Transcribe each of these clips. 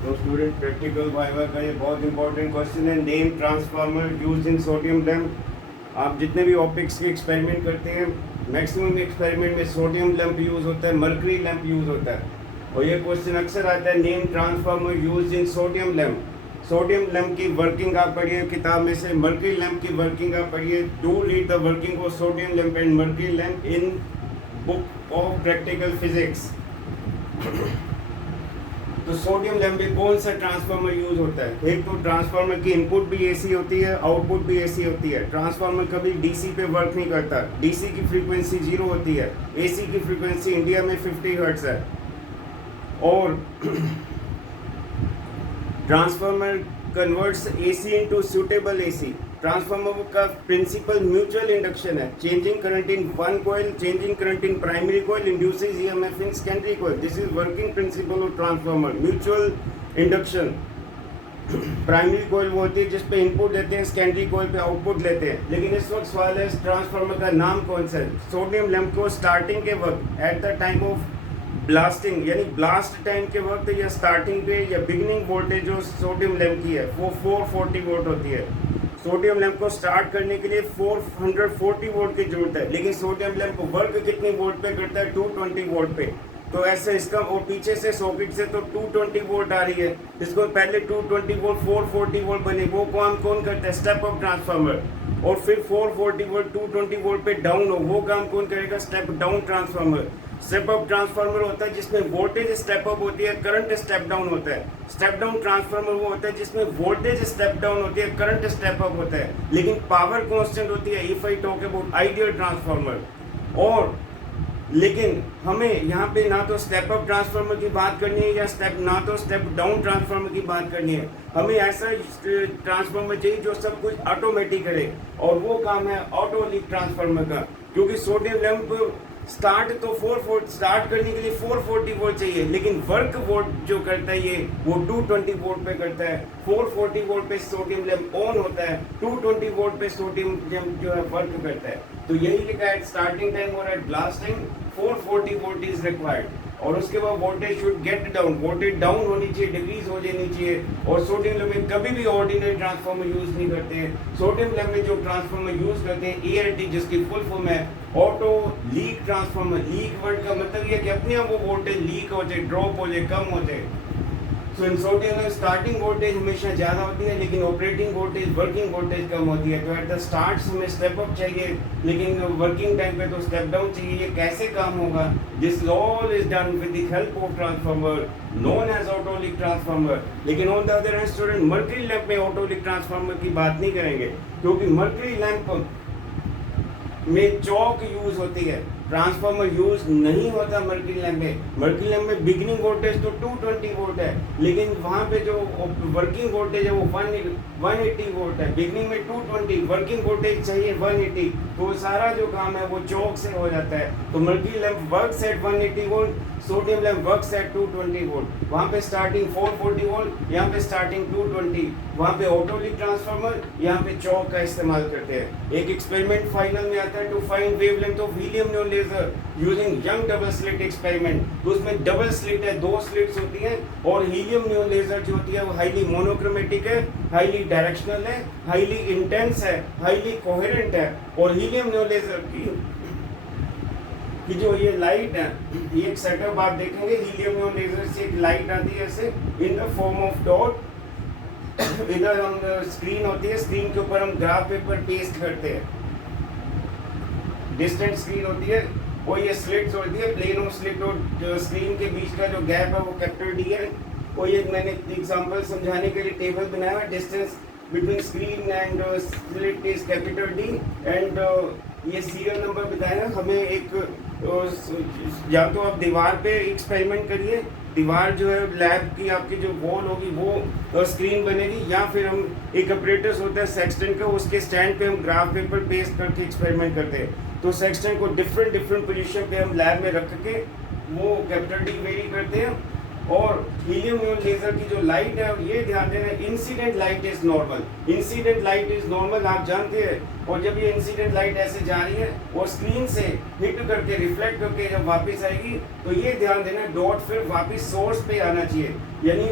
तो student practical viva का ये बहुत इंपॉर्टेंट क्वेश्चन है। Name transformer use in sodium lamp. आप जितने भी ऑप्टिक्स के एक्सपेरिमेंट करते हैं, मैक्सिमम एक्सपेरिमेंट में सोडियम लैम्प यूज़ होता है, मर्करी लैम्प यूज़ होता है। और ये क्वेश्चन अक्सर आता है, name transformer use in sodium lamp. Sodium lamp की वर्किंग आप पढ़िए किताब में से, मर्करी लैम्प की वर्किंग आप पढ़िए। Do read the working of sodium lamp and mercury lamp in book of practical physics. तो सोडियम लैम्प में कौन सा ट्रांसफार्मर यूज होता है? एक तो ट्रांसफार्मर की इनपुट भी एसी होती है, आउटपुट भी एसी होती है। ट्रांसफार्मर कभी डीसी पे वर्क नहीं करता, डीसी की फ्रीक्वेंसी 0 होती है, एसी की फ्रीक्वेंसी इंडिया में 50 हर्ट्ज है। और transformer converts AC into suitable AC. Transformer का प्रिंसिपल म्यूचुअल इंडक्शन है। Changing current in one coil, changing current in primary coil induces EMF in secondary coil. This is working principle of transformer, mutual induction. Primary coil वो होती है जिस पे input देते हैं, secondary coil पे output लेते हैं। लेकिन इस वक्त सवाल है ट्रांसफार्मर का नाम कौन सा है? सोडियम लैम्प को स्टार्टिंग के वक्त, at the time of blasting, यानी ब्लास्ट टाइम के वक्त या स्टार्टिंग पे या बिगिनिंग वोल्टेज जो सोडियम लैम्प की है वो 440 वोल्ट होती है। सोडियम लैम्प को स्टार्ट करने के लिए 440 वोल्ट की जरूरत है। लेकिन सोडियम लैम्प वर्क कितनी वोल्ट पे करता है? 220 वोल्ट पे। तो ऐसे इसका और पीछे से सॉकेट से तो 220 वोल्ट आ रही है, इसको पहले 220 वोल्ट 440 वोल्ट बने, वो काम कौन करता है? Step up transformer. और फिर 440 वोल्ट 220 वोल्ट पे डाउन हो, वो काम कौन करेगा? Step down transformer. Step up transformer होता है जिसमें वोल्टेज स्टेप अप होती है, करंट स्टेप डाउन होता है। स्टेप डाउन ट्रांसफार्मर वो होता है जिसमें वोल्टेज स्टेप डाउन होती है, करंट स्टेप अप होता है, लेकिन पावर कांस्टेंट होती है। If I talk about ideal transformer. और लेकिन हमें यहाँ पे ना तो स्टेप अप ट्रांसफार्मर की बात करनी है या ना तो स्टेप डाउन ट्रांसफार्मर की बात करनी है। हमें ऐसा ट्रांसफार्मर चाहिए जो सब कुछ ऑटोमेटिक करे, और वो काम है ऑटो लीक ट्रांसफार्मर का। क्योंकि सोडियम लैम्प स्टार्ट तो 440 स्टार्ट करने के लिए 440 वोल्ट चाहिए, लेकिन वर्क वोल्ट जो करता है ये वो 220 वोल्ट पे करता है। 440 वोल्ट पे सोडियम लैम्प ऑन होता है, 220 वोल्ट पे सोडियम लैम्प जो है वर्क करता है। तो यही लिखा है स्टार्टिंग टाइम और at blasting 440 volt is required. और उसके बाद voltage should get down, voltage down होनी चाहिए, डिक्रीज हो जानी चाहिए। और सोडियम लैम्प में कभी भी ऑर्डिनरी ट्रांसफार्मर यूज नहीं करते हैं। सोडियम लैम्प में जो ट्रांसफार्मर यूज करते हैं ALT, जिसकी फुल फॉर्म है auto leak transformer. Leak word का मतलब ये कि अपने आप वो वोल्टेज लीक हो जाए, ड्रॉप हो जाए, कम हो जाए। सो इन सोडियम में स्टार्टिंग वोल्टेज हमेशा ज़्यादा होती है, लेकिन ऑपरेटिंग वोल्टेज, वर्किंग वोल्टेज कम होती है। तो एट द स्टार्ट हमें स्टेप अप चाहिए, लेकिन वर्किंग टाइम पे तो स्टेप डाउन चाहिए। ये कैसे काम होगा? This all is done with the help of transformer known as autolic transformer. लेकिन on the other hand student, mercury lamp में ऑटोलिक ट्रांसफार्मर की बात नहीं करेंगे, क्योंकि मर्करी लैम्प में चौक यूज होती है, ट्रांसफार्मर यूज नहीं होता मर्करी लैम्प में। मर्करी लैम्प में बिगिनिंग वोल्टेज तो 220 वोल्ट है, लेकिन वहाँ पे जो वर्किंग वोल्टेज है वो 180 वोल्ट है। बिगिनिंग में 220, वर्किंग वोल्टेज चाहिए 180, तो सारा जो काम है वो चौक से हो जाता है। तो mercury lamp works at 180 volt, sodium lamp works at 220 volt. वहाँ पे स्टार्टिंग 440 वोल्ट, यहाँ पे स्टार्टिंग 220। वहाँ पे ऑटोलिक ट्रांसफार्मर, यहाँ पे चौक का इस्तेमाल करते हैं। एक एक्सपेरिमेंट फाइनल में आता है to find wavelength of helium neon laser using Young double slit experiment. तो उसमें डबल स्लिट है, 2 स्लिट्स होती हैं, और हीलियम नियोन लेजर जो होती है वो हाईली मोनोक्रोमेटिक है, हाईली डायरेक्शनल है, हाईली इंटेंस है, हाईली कोहेरेंट है। और हीलियम नियोन लेजर कि जो ये लाइट है, ये एक सेटअप आप देखेंगे, हीलियम नियोन लेजर से एक लाइट आती है ऐसे in the form of dot. इधर हम स्क्रीन होती है, स्क्रीन के ऊपर हम ग्राफ पेपर पेस्ट करते हैं, डिस्टेंट स्क्रीन होती है, और ये स्लिट्स होती है, प्लेन ऑफ स्लिट और जो स्क्रीन के बीच का जो गैप है वो कैपिटल D है। और ये मैंने एग्जांपल समझाने के लिए टेबल बनाया है, distance between screen and slit is capital D and ये सीरियल नंबर बताया ना हमें। एक या तो आप दीवार पे एक्सपेरिमेंट करिए, दीवार जो है लैब की आपकी जो वॉल होगी वो स्क्रीन बनेगी, या फिर हम एक ऑपरेटर्स होता है सेक्सटेंट का, उसके स्टैंड पे हम ग्राफ पेपर पेस्ट करके एक्सपेरिमेंट करते हैं। तो सेक्सटेंट को डिफरेंट पोजीशन पे हम लैब में रख के वो कैपिटल D वेरी करते हैं, और हीलियम नियॉन लेजर की जो लाइट है ये ध्यान देना, incident light is normal, incident light is normal आप जानते हैं। और जब ये इंसिडेंट लाइट ऐसे जा रही है और स्क्रीन से हिट करके रिफ्लेक्ट करके जब वापस आएगी तो ये ध्यान देना डॉट फिर वापस सोर्स पे आना चाहिए, यानी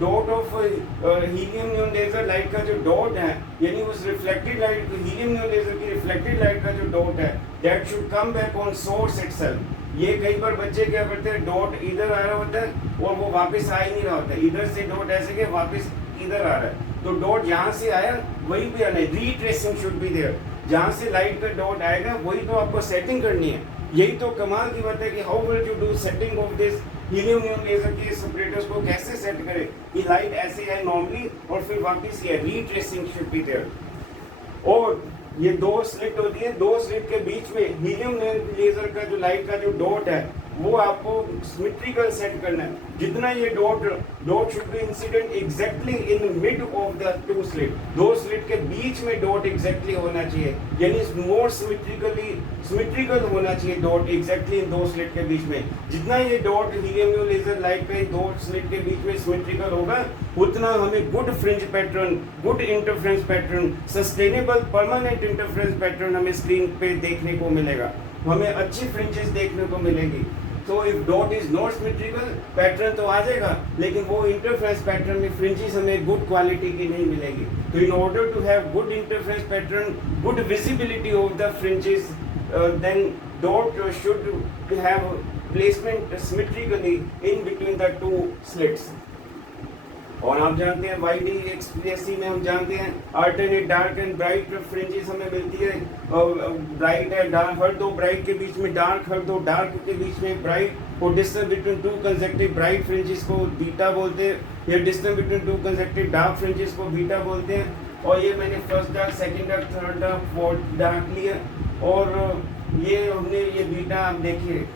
dot of helium neon laser light का जो डॉट है, यानी उस reflected light helium neon laser की रिफ्लेक्टेड लाइट का जो डॉट है that should come back on source itself. ये कई बार बच्चे क्या करते हैं, डॉट इधर आ रहा होता है और वो वापस आ ही नहीं रहा होता है, इधर से डॉट ऐसे के वापस इधर आ रहा है, तो डॉट जहाँ से आया वहीं पे आना है, रीट्रेसिंग शुड बी देयर, जहाँ से लाइट का डॉट आएगा वही तो आपको सेटिंग करनी है। यही तो कमाल की बात है कि how will you do setting of this helium neon laser के सेपरेटर्स को कैसे सेट करें कि लाइट ऐसे है नॉर्मली और फिर वापस ये रीट्रेसिंग शुड बी देयर। और ये दो स्लिट होती है, दो स्लिट के बीच में हीलियम लेजर का जो लाइट का जो डॉट है वो आपको सिमेट्रिकल सेट करना है, जितना ये dot should be incident exactly in mid of the two slit, दो स्लिट के बीच में डॉट एग्जैक्टली होना चाहिए, यानी मोर सिमेट्रिकल होना चाहिए डॉट एग्जैक्टली इन दो स्लिट के बीच में। जितना ये dot helium neon laser light के दो स्लिट के बीच में सिमेट्रिकल होगा उतना हमें good fringe pattern, good interference pattern, sustainable permanent interference pattern हमें स्क्रीन पे देखने को मिलेगा, हमें अच्छी फ्रिंजेस देखने को मिलेंगी। तो if dot is not symmetrical pattern तो आ जाएगा, लेकिन वो इंटरफेरेंस पैटर्न में फ्रिंजेस हमें गुड क्वालिटी की नहीं मिलेगी। तो in order to have good interference pattern, good visibility of the fringes, then dot should have placement symmetrically in between the two slits. और आप जानते हैं वाईडी एक्सप्रेसी में हम जानते हैं alternate dark and bright fringes हमें मिलती है, ब्राइट है डार्क, हर दो ब्राइट के बीच में डार्क, हर दो डार्क के बीच में ब्राइट, और distance between two consecutive bright fringes को बीटा बोलते हैं, ये distance between two consecutive dark fringes को बीटा बोलते हैं। और ये मैंने first dark, second dark, third dark, fourth dark लिया, और ये हमने ये बीटा आप देखिए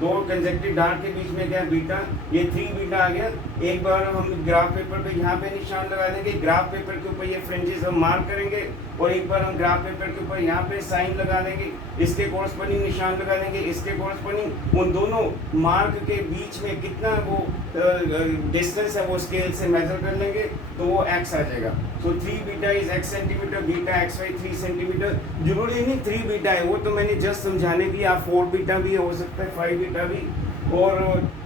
दो कंसेक्टिव डार्क के बीच में क्या बीटा, ये 3 बीटा आ गया। एक बार हम ग्राफ पेपर पे यहाँ पे निशान लगा देंगे, ग्राफ पेपर के ऊपर ये फ्रिंजेस हम मार्क करेंगे, और एक बार हम ग्राफ पेपर के ऊपर यहाँ पे साइन लगा देंगे, इसके कोरस्पॉन्डिंग निशान लगा देंगे, इसके कोरस्पॉन्डिंग, उन दोनों मार्क के बीच में कितना वो डिस्टेंस है वो स्केल से मेजर कर लेंगे तो वो x आ जाएगा। सो 3 beta is x centimetre, beta xy 3 centimetre. जरूरी नहीं 3 बीटा है, वो तो मैंने जस्ट समझाने की, आप 4 बीटा भी हो सकता है, 5 बीटा भी, और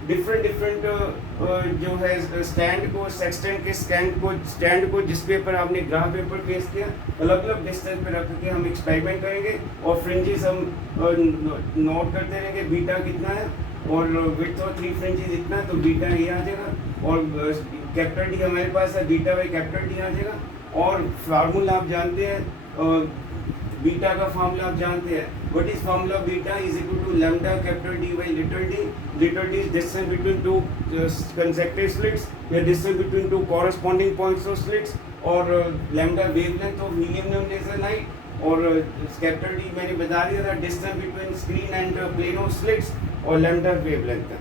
डिफरेंट जो है स्टैंड को, सेक्सटेंट के स्टैंड को जिस पेपर आपने ग्राफ पेपर पेश किया अलग अलग डिस्टेंस पे रख के हम एक्सपेरिमेंट करेंगे, और फ्रिंजेस हम नोट करते रहेंगे बीटा कितना है, और विड्थ ऑफ 3 फ्रिंजेस इतना है तो बीटा ये आ जाएगा, और कैपिटल डी हमारे पास है, बीटा बाई कैपिटल डी आ जाएगा। और फार्मूला आप जानते हैं, बीटा का फार्मूला आप जानते हैं, what is formula beta is equal to lambda capital D by little d is distance between two consecutive slits या distance between two corresponding points of slits, और lambda wavelength of helium neon laser light, और capital D मैंने बता दिया था distance between screen and plane of slits, और lambda wavelength.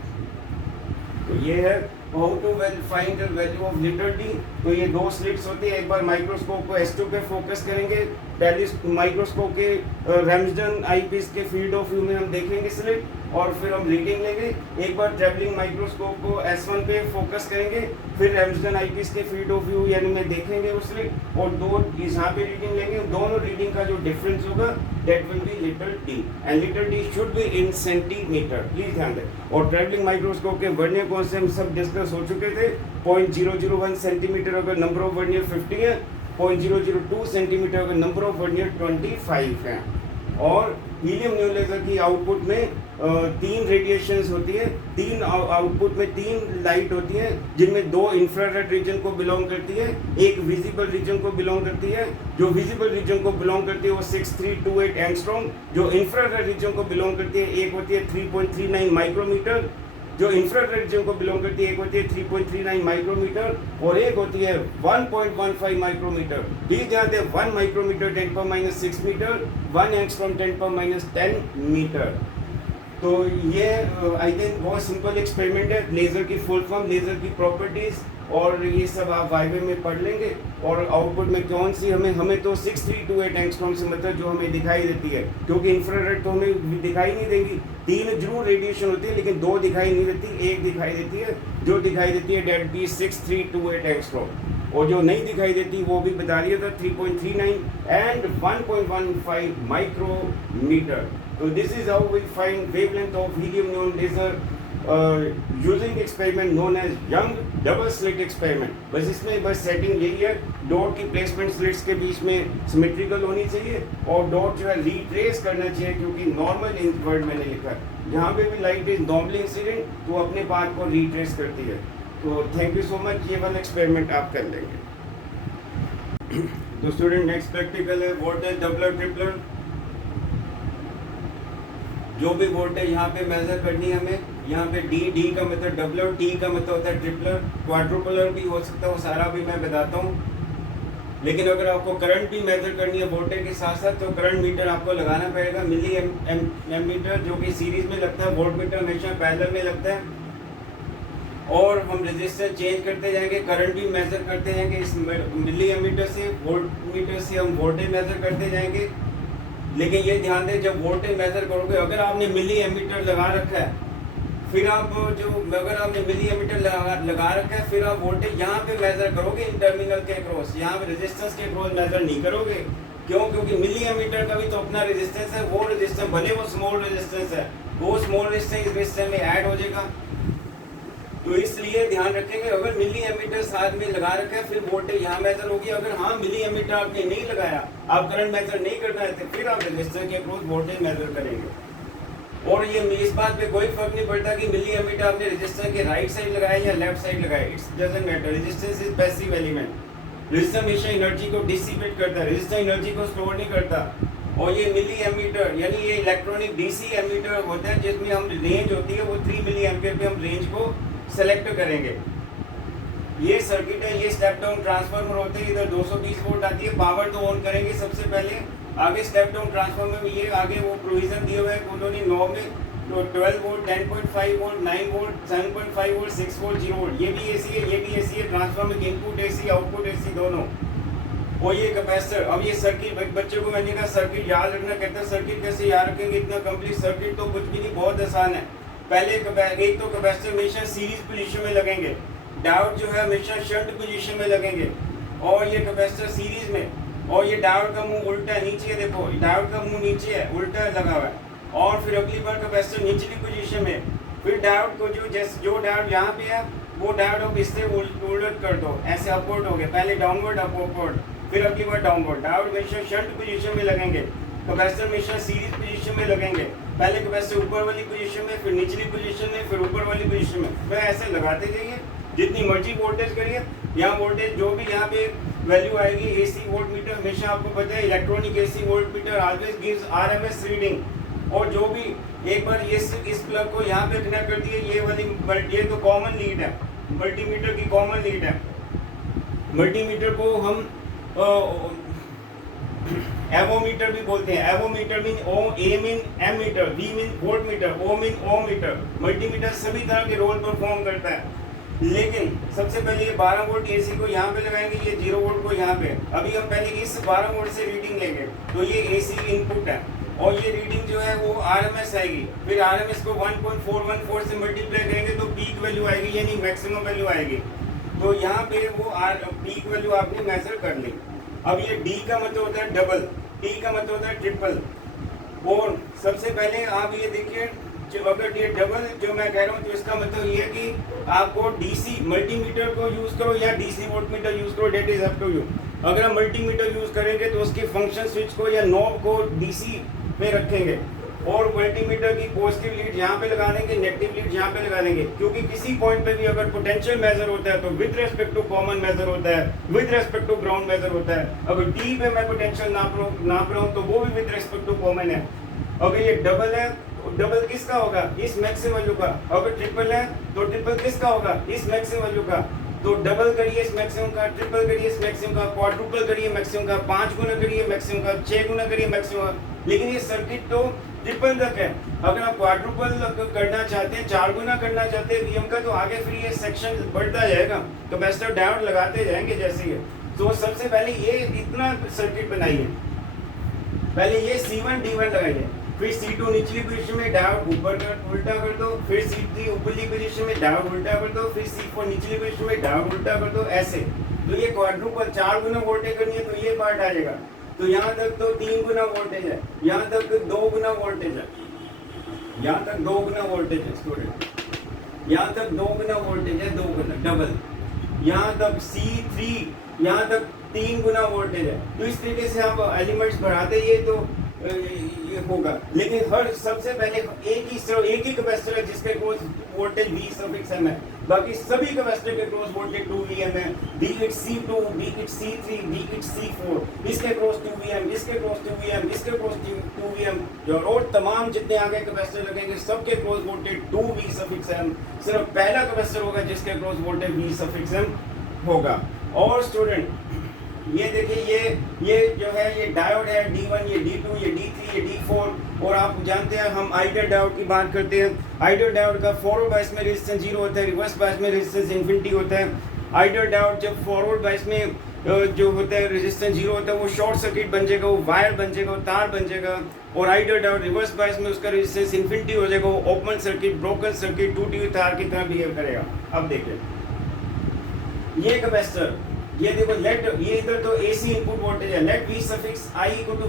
तो ये है how to find the value of little d. तो ये दो स्लिट्स होती है, एक बार माइक्रोस्कोप को S2 पे फोकस करेंगे, माइक्रोस्कोप के रैम्सडन आईपीस के फील्ड ऑफ व्यू में हम देखेंगे स्लिट, और फिर हम रीडिंग लेंगे। एक बार ट्रैवलिंग माइक्रोस्कोप को S1 पे फोकस करेंगे, फिर रैम्सडन आईपीस के फील्ड ऑफ व्यू यानी में देखेंगे उस स्लिट, और दो यहाँ पे रीडिंग लेंगे, दोनों रीडिंग का जो डिफरेंस होगा that will be little D, and little D should be in centimetre, please ध्यान दें। और ट्रैवलिंग माइक्रोस्कोप के वर्नियर कौन से हम सब डिस्कस हो चुके थे, 0.001 सेंटीमीटर अगर नंबर ऑफ वर्नियर 50 है, 0.002 सेंटीमीटर अगर नंबर ऑफ वर्नियर 25 है। और हीलियम नियॉन लेजर की आउटपुट में 3 रेडिएशंस होती है, 3 आउटपुट में 3 लाइट होती है, जिनमें 2 इंफ्रारेड रीजन को बिलोंग करती है, एक विजिबल रीजन को बिलोंग करती है। जो विजिबल रीजन को बिलोंग करती है वो 6328 एंगस्ट्रॉम, जो इंफ्रारेड रीजन को बिलोंग करती है एक होती है 3.39 माइक्रोमीटर, जो इंफ्रारेड रीजन को बिलोंग करती है एक होती है 3.39 माइक्रोमीटर, और एक होती है 1.15 माइक्रोमीटर। प्लीज ध्यान दें 1 माइक्रोमीटर 10⁻⁶ मीटर, 1 एंगस्ट्रॉम 10⁻⁻10 मीटर। तो ये आई थिंक बहुत सिंपल एक्सपेरिमेंट है। लेज़र की फुल फॉर्म, लेज़र की प्रॉपर्टीज़ और ये सब आप वाईवे में पढ़ लेंगे। और आउटपुट में कौन सी हमें तो 6328 एंगस्ट्रॉम से मतलब जो हमें दिखाई देती है, क्योंकि इंफ्रारेड तो हमें दिखाई नहीं देगी। 3 जरूर रेडिएशन होती है लेकिन 2 दिखाई नहीं देती, 1 दिखाई देती है। जो दिखाई देती है डेट बी 6328 एंगस्ट्रॉम, और जो नहीं दिखाई देती वो भी बता दिया था 3.39 and 1.15 micrometre. So this is how we find wavelength of helium neon laser using experiment known as Young double slit experiment। बस इसमें बस सेटिंग यही है, डॉट की प्लेसमेंट स्लिट्स के बीच में सिमेट्रिकल होनी चाहिए और डॉट जो है रिट्रेस करना चाहिए, क्योंकि नॉर्मल इन वर्ड मैंने लिखा है, जहाँ पे भी लाइट इज नॉर्मली इंसिडेंट तो अपने पाथ को रिट्रेस करती है। तो थैंक यू सो मच, ये वाला एक्सपेरिमेंट आप कर लेंगे। तो स्टूडेंट नेक्स्ट प्रैक्टिकल है वोल्टेज डबलर ट्रिपलर। जो भी वोल्टेज यहाँ पे मेजर करनी है हमें, यहाँ पे डी का मतलब डबलर, टी का मतलब होता है ट्रिपलर, क्वाड्रुपलर भी हो सकता है, वो सारा भी मैं बताता हूँ। लेकिन अगर आपको करंट भी मेजर करनी है वोल्टेज के साथ साथ, तो करंट मीटर आपको लगाना पड़ेगा, मिली एमीटर जो कि सीरीज में लगता है, वोल्ट मीटर हमेशा पैरेलल में लगता है। और हम रेजिस्टेंस चेंज करते जाएंगे, करंट भी मेजर करते जाएंगे, इस मिली एमीटर से वोल्ट मीटर से हम वोल्टेज मेजर करते जाएंगे। लेकिन ये ध्यान दें, जब वोल्टेज मेजर करोगे, अगर आपने मिली एमीटर लगा रखा है, फिर आप अगर आपने मिली एमीटर लगा रखा है, फिर आप वोल्टेज यहाँ पे मेजर करोगे इन टर्मिनल के क्रॉस, यहाँ पे रेजिस्टेंस के क्रॉस मेजर नहीं करोगे। क्यों? क्योंकि मिली एमीटर का भी तो अपना रेजिस्टेंस है, वो रेजिस्टेंस भले वो स्मॉल रेजिस्टेंस है, वो स्मॉल रेजिस्टेंस इस रेजिस्टेंस में ऐड हो जाएगा। तो इसलिए ध्यान रखेंगे, अगर मिली एमीटर साथ में लगा रखा है फिर वोल्टेज यहाँ मेजर होगी। अगर हाँ मिली एमीटर आपने नहीं लगाया, आप करंट मेजर नहीं करना है, तो फिर आप रेजिस्टर के अक्रॉस वोल्टेज मेजर करेंगे। और ये इस बात पे कोई फर्क नहीं पड़ता कि मिली एमीटर आपने रेजिस्टर के राइट साइड लगाया या लेफ्ट साइड लगाया, it's doesn't matter. Resistance is passive element. Resistor हमेशा एनर्जी को डिसिपेट करता है, रेजिस्टर एनर्जी को स्टोर नहीं करता। और ये मिली एमीटर यानी ये इलेक्ट्रॉनिक डीसी एमीटर होता है, जिसमें हम रेंज होती है वो 3 मिली एम्पियर पे हम रेंज को सेलेक्ट करेंगे। ये सर्किट है, ये स्टेप डाउन ट्रांसफार्मर होते हैं, इधर 220 वोल्ट आती है, पावर तो ऑन करेंगे सबसे पहले। आगे स्टेप डाउन ट्रांसफार्मर में ये आगे वो प्रोविजन दिए हुए हैं उन्होंने 9 में, तो 12 volt, 10.5 volt, 9 volt, 7.5 volt, 6 volt, 0 volt. ये भी एसी है, ये भी एसी है, ट्रांसफार्मर की इनपुट एसी आउटपुट एसी दोनों। और ये कैपेसिटर। अब ये सर्किट बच्चों को मैंने कहा सर्किट याद रखना, कहते हैं सर्किट कैसे याद रखेंगे, इतना कंप्लीट सर्किट तो कुछ भी नहीं, बहुत आसान है। पहले एक तो कैपेसिटर हमेशा सीरीज पोजीशन में लगेंगे, डायोड जो है हमेशा शंट पोजीशन में लगेंगे, और ये कैपेसिटर सीरीज में। और ये डायोड का मुंह उल्टा है, नीचे देखो डायोड का मुंह नीचे है, उल्टा लगा हुआ है। और फिर अगली बार कैपेसिटर निचली पोजीशन में, फिर डायोड को जो डायोड यहाँ पे है वो डायोड अब इससे उलट कर दो, ऐसे अपवर्ड हो गए, पहले डाउनवर्ड अपवर्ड, फिर अगली बार डाउनवर्ड। डायोड हमेशा शंट पोजीशन में लगेंगे, कैपेसिटर हमेशा सीरीज पोजीशन में लगेंगे, पहले कैपेसिटर ऊपर वाली पोजीशन में, फिर निचली पोजीशन में, फिर ऊपर वाली पोजीशन में। वह ऐसे लगाते जाइए, जितनी मर्जी वोल्टेज करिए। यहाँ वोल्टेज जो भी यहाँ पे वैल्यू आएगी, एसी वोल्ट मीटर हमेशा आपको पता है, electronic AC volt meter always gives RMS reading. और जो भी एक बार इस प्लग को यहाँ पे कनेक्ट कर दिए, ये तो कॉमन लीड है, मल्टीमीटर की कॉमन लीड है। मल्टीमीटर को हम एवोमीटर भी बोलते हैं। Avometer mean A mean ammeter, V mean voltmeter, O mean ohmmeter. Multimeter सभी तरह के रोल परफॉर्म करता है। लेकिन सबसे पहले ये 12 वोल्ट एसी को यहाँ पे लगाएंगे, ये 0 वोल्ट को यहाँ पे। अभी हम पहले इस 12 वोल्ट से रीडिंग लेंगे, तो ये एसी इनपुट है और ये रीडिंग जो है वो आरएमएस आएगी। फिर आरएमएस को 1.414 से मल्टीप्लाई करेंगे तो पीक वैल्यू आएगी, यानी मैक्सिमम वैल्यू आएगी। तो यहाँ पे वो पीक वैल्यू आपने मेजर कर ली। अब ये डी का मतलब होता है डबल, टी का मतलब होता है ट्रिपल। और सबसे पहले आप ये देखिए, अगर ये डबल जो मैं कह रहा हूँ, तो इसका मतलब ये है कि आपको डीसी मल्टीमीटर को यूज करो या डीसी वोल्टमीटर यूज करो, that is up to you. अगर हम मल्टीमीटर यूज करेंगे तो उसके फंक्शन स्विच को या नॉब को डीसी पे रखेंगे और मल्टीमीटर की पॉजिटिव लीड यहाँ पे लगा देंगे, नेगेटिव लीड यहाँ पे लगा देंगे। क्योंकि किसी पॉइंट पे भी अगर पोटेंशियल मेजर होता है तो with respect to common measure होता है, with respect to ground measure होता है। अगर डी पे मैं पोटेंशियल नाप रहा हूँ तो वो भी विद रेस्पेक्ट टू कॉमन है। अगर ये डबल है, डबल किसका होगा? इस मैक्सिमम वैल्यू का। अगर ट्रिपल है तो ट्रिपल किसका होगा? इस मैक्सिमम वैल्यू का। तो डबल करिए इस मैक्सिमम का, ट्रिपल करिए इस मैक्सिमम का, क्वाड्रुपल करिए मैक्सिमम का, 5 गुना करिए मैक्सिमम का, 6 गुना करिए मैक्सिमम, लेकिन ये सर्किट तो ट्रिपल तक है। अगर आप क्वाड्रुपल करना चाहते हैं, 4 गुना करना चाहते हैं वीएम का, तो आगे फिर ये सेक्शन बढ़ता जाएगा, कैपेसिटर डायोड लगाते जाएंगे जैसे ही। तो सबसे पहले ये इतना सर्किट बनाइए, पहले ये C1 D1 लगाइए, फिर C2 निचली पोजीशन में डायोड ऊपर कर उल्टा कर दो, फिर C3 ऊपरली पोजीशन में डायोड उल्टा कर दो, फिर C4 निचली पोजीशन में डायोड उल्टा कर दो, ऐसे। तो ये क्वाड्रुपल 4 गुना वोल्टेज करनी है, तो ये पार्ट आ जाएगा। तो यहाँ तक तो 3 गुना वोल्टेज है, यहाँ तक 2 गुना वोल्टेज है, यहाँ तक 2 गुना वोल्टेज है स्टूडेंट, यहाँ तक 2 गुना वोल्टेज है, 2 गुना डबल, यहाँ तक C3 यहाँ तक 3 गुना वोल्टेज है। तो इस तरीके से आप एलिमेंट्स बढ़ाते ये तो ये होगा। लेकिन हर सबसे पहले एक ही कैपेसिटर है जिसके क्रॉस वोल्टेज V(m) है, बाकी सभी कैपेसिटर के क्रॉस वोल्टेज 2Vm है। B it C2, B it C3, B it C4, इसके क्रॉस 2Vm, इसके क्रॉस 2Vm, इसके क्रॉस 2Vm, जो और तमाम जितने आगे कैपेसिटर लगेंगे सबके क्रॉस वोल्टेज 2V(m)। सिर्फ पहला कैपेसिटर होगा जिसके क्रॉस वोल्टेज V(m) होगा। और स्टूडेंट ये देखिए, ये जो है ये डायोड है D1, ये D2, ये D3, ये D4। और आप जानते हैं हम आइडियल डायोड की बात करते हैं। आइडियल डायोड का फॉरवर्ड बायस में रेजिस्टेंस 0 होता है, रिवर्स बायस में रेजिस्टेंस इन्फिनिटी होता है। आइडियल डायोड जब फॉरवर्ड बायस में जो होता है रेजिस्टेंस 0 होता है, वो शॉर्ट सर्किट बन जाएगा, वो वायर बन जाएगा, वो तार बन जाएगा। और आइडियल डायोड रिवर्स बायस में उसका रेजिस्टेंस इन्फिनिटी हो जाएगा, वो ओपन सर्किट, ब्रोकन सर्किट, टूटी हुई तार की तरह बिहेव करेगा। अब देखिए ये कैपेसिटर, ये देखो लेट, ये इधर तो AC इनपुट वोल्टेज है, late V(i) =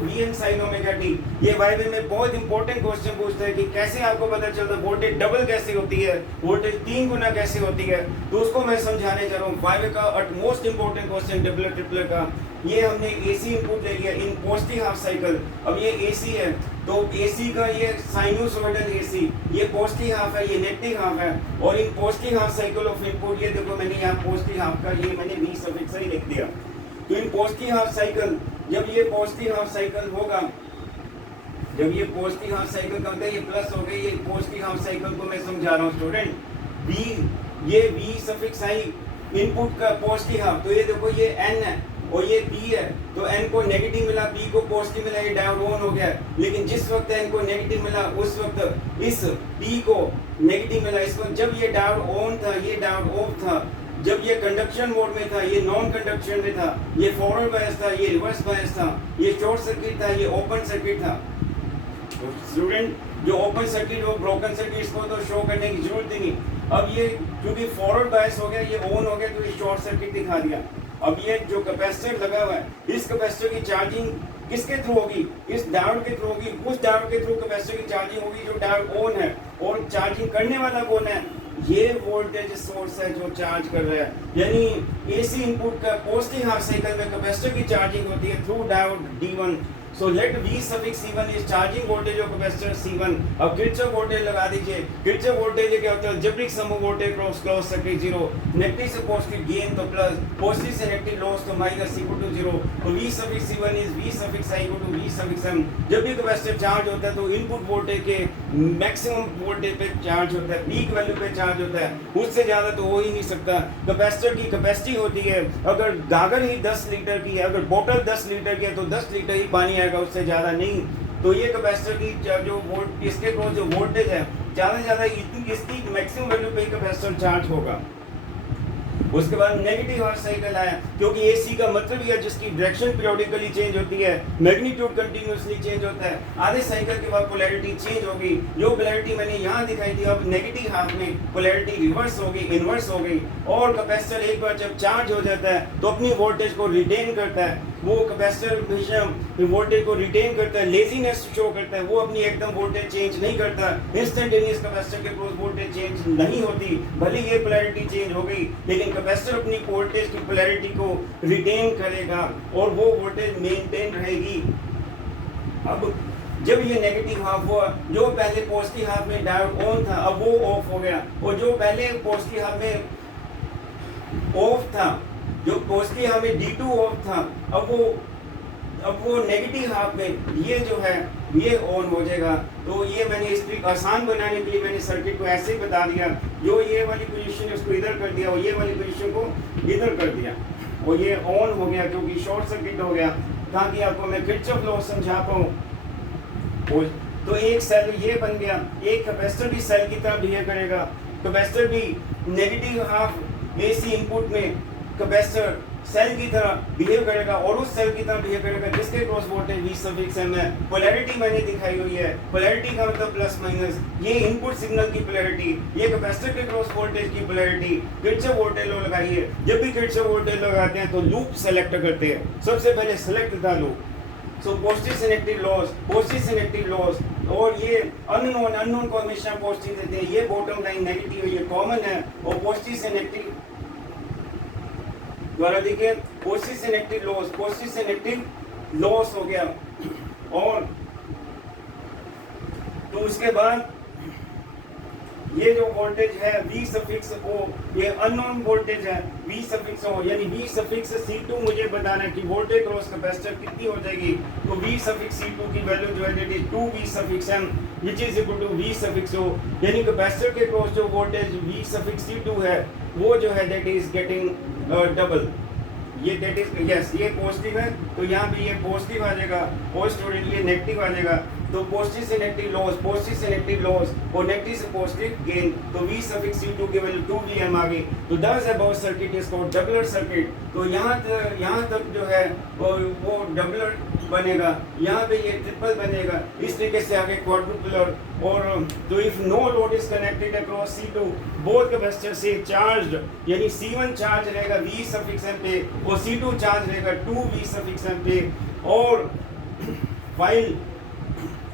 Vn sin ωt। ये वाइवे में बहुत इंपॉर्टेंट क्वेश्चन पूछता है कि कैसे आपको पता चलता है वोल्टेज डबल कैसे होती है, वोल्टेज 3 गुना कैसे होती है। तो उसको मैं समझाने जा रहा हूँ। वाइवे का most important question double triple का। ये हमने AC इनपुट ले लिया इन पॉजिटिव हाफ साइकिल। अब ये AC है तो AC का ये साइनोसॉइडल AC, ये पॉजिटिव हाफ है, ये नेगेटिव हाफ है। और in positive half cycle of input, ये देखो मैंने यहाँ पॉजिटिव हाफ का ये मैंने V() ही लिख दिया। तो इन पॉजिटिव हाफ साइकिल, जब ये पॉजिटिव हाफ साइकिल होगा, जब ये पॉजिटिव हाफ साइकिल का ये प्लस हो गई, ये पॉजिटिव हाफ साइकिल को मैं समझा रहा हूँ स्टूडेंट। ये V(i) इनपुट का पॉजिटिव हाफ, तो ये देखो ये N है और ये P है, तो N को नेगेटिव मिला, P को पॉजिटिव मिला, ये डायोड ऑन हो गया। लेकिन जिस वक्त N को नेगेटिव मिला उस वक्त इस P को नेगेटिव मिला, इसको जब ये डायोड ऑन था, ये डायोड ऑफ था। जब ये कंडक्शन मोड में था, ये नॉन कंडक्शन में था, ये फॉरवर्ड बायस था, ये रिवर्स बायस था, ये शॉर्ट सर्किट था, ये ओपन सर्किट था। तो स्टूडेंट जो ओपन सर्किट वो ब्रोकन सर्किट, इसको तो शो करने की जरूरत ही नहीं। अब ये क्योंकि फॉरवर्ड बायस हो गया, ये ऑन हो गया, तो ये शॉर्ट सर्किट दिखा दिया। अब ये जो कैपेसिटर लगा हुआ है, इस कैपेसिटर की चार्जिंग किसके थ्रू होगी? इस डायोड के थ्रू होगी। उस डायोड के थ्रू कैपेसिटर की चार्जिंग होगी जो डायोड ऑन है। और चार्जिंग करने वाला कौन है? ये वोल्टेज सोर्स है जो चार्ज कर रहा है। यानी AC इनपुट का पॉजिटिव हाफ साइकिल में कैपेसिटर की चार्जिंग होती है through diode D1। So let V(C1) is charging voltage of capacitor C1। अब किरचॉफ वोल्टेज लगा दीजिए। किरचॉफ वोल्टेज क्या होता है? Algebraic sum of voltage cross close circuit 0, negative से पॉजिटिव गेन तो प्लस, पॉजिटिव से नेगेटिव लॉस तो माइनस इक्वल टू 0। तो V(C1) इज V(i) = V(m)। जब भी कैपेसिटर चार्ज होता है तो इनपुट वोल्टेज के मैक्सिमम वोल्टेज पे चार्ज होता है, पीक वैल्यू पे चार्ज होता है, उससे ज्यादा तो हो ही नहीं सकता। कैपेसिटर की कैपेसिटी होती है, अगर गागर ही 10 लीटर की है, अगर बोतल 10 लीटर की है तो 10 लीटर ही पानी आएगा, उससे ज्यादा नहीं। तो ये कैपेसिटर की जो इसके क्रॉस जो वोल्टेज है, ज्यादा से ज्यादा इसकी मैक्सिमम वैल्यू पे कैपेसिटर चार्ज होगा। उसके बाद नेगेटिव हाफ साइकिल आया, क्योंकि AC का मतलब ही है जिसकी डायरेक्शन पीरियोडिकली चेंज होती है, मैग्नीट्यूड कंटिन्यूअसली चेंज होता है। आधे साइकिल के बाद पोलैरिटी चेंज होगी। जो पोलैरिटी मैंने यहाँ दिखाई थी, अब नेगेटिव हाफ में पोलैरिटी रिवर्स हो गई, इन्वर्स हो गई। और कैपेसिटर एक बार जब चार्ज हो जाता है तो अपनी वोल्टेज को रिटेन करता है। वो कैपेसिटर हमेशा वोल्टेज को रिटेन करता है, लेजीनेस शो करता है, वो अपनी एकदम वोल्टेज चेंज नहीं करता। इंस्टेंटेनियस कैपेसिटर के क्रॉस वोल्टेज चेंज नहीं होती, भले ये पोलैरिटी चेंज हो गई, लेकिन कैपेसिटर अपनी वोल्टेज की पोलैरिटी को रिटेन करेगा और वो वोल्टेज मेंटेन रहेगी। अब जब ये नेगेटिव हाफ हुआ, जो पहले पॉजिटिव हाफ में डायोड ऑन था अब वो ऑफ हो गया, और जो पहले पॉजिटिव हाफ में ऑफ था, जो पॉजिटिव हाफ में D2 ऑफ था, अब वो नेगेटिव हाफ में ये जो है ये ऑन हो जाएगा। तो ये मैंने इसको आसान बनाने के लिए मैंने सर्किट को ऐसे ही बता दिया, जो ये वाली पोजीशन है उसको इधर कर दिया और ये वाली पोजीशन को इधर कर दिया, और ये ऑन हो गया क्योंकि शॉर्ट सर्किट हो गया, ताकि आपको मैं किरचॉफ लॉ समझा पाऊँ। तो एक सेल ये बन गया, एक कैपेसिटर भी सेल की तरह बिहेव करेगा। कैपेसिटर भी नेगेटिव हाफ एसी इनपुट में कैपेसिटर सेल की तरह बिहेव करेगा और उस सेल की तरह बिहेव करेगा जिसके cross voltage V suffix m है। पोलैरिटी मैंने दिखाई हुई है, पोलैरिटी का मतलब प्लस माइनस, ये इनपुट सिग्नल की पोलैरिटी, ये कैपेसिटर के क्रॉस वोल्टेज की पोलैरिटी। किरचॉफ वोल्टेज लॉ लगाइए, जब भी किरचॉफ वोल्टेज लॉ लगाते हैं तो लूप सेलेक्ट करते हैं, सबसे पहले select the loop. So positive synaptic loss और ये अननोन को हमेशा पॉजिटिव देते हैं, ये बॉटम लाइन नेगेटिव है, ये कॉमन है। और पॉजिटिव सिनेप्टिक द्वारा देखिए पॉजिटिव सिनेप्टिक लॉस हो गया। और तो उसके बाद ये जो वोल्टेज है V सफिक्स O, ये अननोन वोल्टेज है V सफिक्स O, यानी V सफिक्स C2 मुझे बताना है कि वोल्टेज क्रॉस कैपेसिटर कितनी हो जाएगी। तो V सफिक्स C2 की वैल्यू जो है that is 2V suffix M which is equal to V suffix O, यानी कैपेसिटर के क्रॉस जो वोल्टेज V सफिक्स C2 है वो जो है दैट इज गेटिंग डबल। ये दैट इज यस, ये पॉजिटिव है तो यहाँ पे ये पॉजिटिव आ जाएगा और स्टूडेंट ये नेगेटिव आ जाएगा। तो पॉजिटिव से नेगेटिव लॉस और नेगेटिव से पॉजिटिव गेन। तो V सफिक्स C2 की वैल्यू 2Vm आ गई। तो दस about circuit is called doubler circuit. तो यहाँ तक जो है वो डबलर बनेगा, यहाँ पे ये ट्रिपल बनेगा, इस तरीके से आगे क्वाड्रुपलर। और तो if no load is connected across C2 both capacitor से चार्ज्ड, यानी C1 चार्ज रहेगा V सफिक्स M पे और C2 चार्ज रहेगा 2V सफिक्स M पे। और फाइल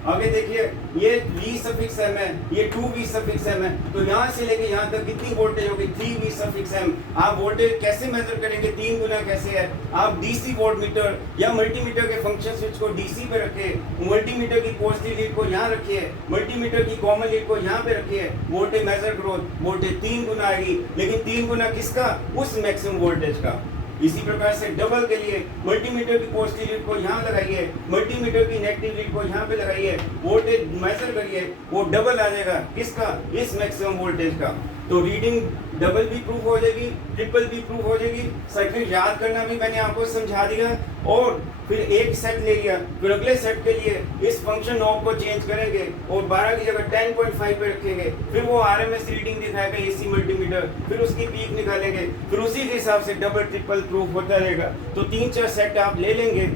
आगे देखिए ये V सफिक्स M है, ये 2V सफिक्स M है। तो यहाँ से लेके यहाँ तक कितनी वोल्टेज होगी 3V सफिक्स M। आप वोल्टेज कैसे मेजर करेंगे, 3 गुना कैसे है। आप DC वोल्टमीटर या मल्टीमीटर के फंक्शन स्विच को DC पे रखें, मल्टीमीटर की पॉजिटिव लीड को यहाँ रखिए, मल्टीमीटर की कॉमन लीड को यहाँ पे रखिए, वोल्टेज मेजर करो, वोल्टेज 3 गुना आएगी। लेकिन 3 गुना किसका, उस मैक्सिमम वोल्टेज का। इसी प्रकार से डबल के लिए मल्टीमीटर की पॉजिटिव लीड को यहाँ लगाइए, मल्टीमीटर की नेगेटिव लीड को यहाँ पे लगाइए, वोल्टेज मेजर करिए, वो डबल आ जाएगा किसका, इस मैक्सिमम वोल्टेज का। तो रीडिंग डबल भी प्रूफ हो जाएगी, ट्रिपल भी प्रूफ हो जाएगी। सर्किट याद करना भी मैंने आपको समझा दिया। और फिर एक सेट ले लिया, फिर अगले सेट के लिए इस फंक्शन नॉब को चेंज करेंगे और 12 की जगह 10.5 पे रखेंगे। फिर वो आरएमएस रीडिंग दिखाएगा एसी मल्टीमीटर, फिर उसकी पीक निकालेंगे, फिर उसी के हिसाब से डबल ट्रिपल प्रूफ होता रहेगा। तो 3-4 सेट आप ले लेंगे।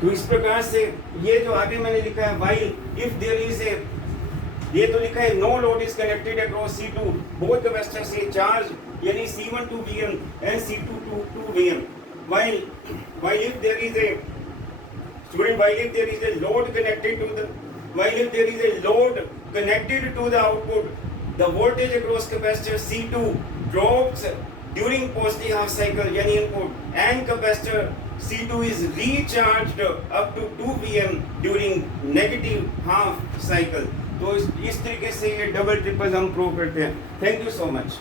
तो इस प्रकार से ये जो आगे मैंने लिखा है while if there is a, ये तो लिखा है no load is connected across C2 both capacitor से चार्ज, यानी C1 to Vm and C2 to Vm। while if there is a student, while if there is a load connected to the output, the voltage across capacitor C2 drops during positive half cycle, यानी input, and capacitor C2 is recharged up to 2 Vm during negative half cycle। तो इस तरीके से ये double triple हम prove करते हैं। Thank you so much.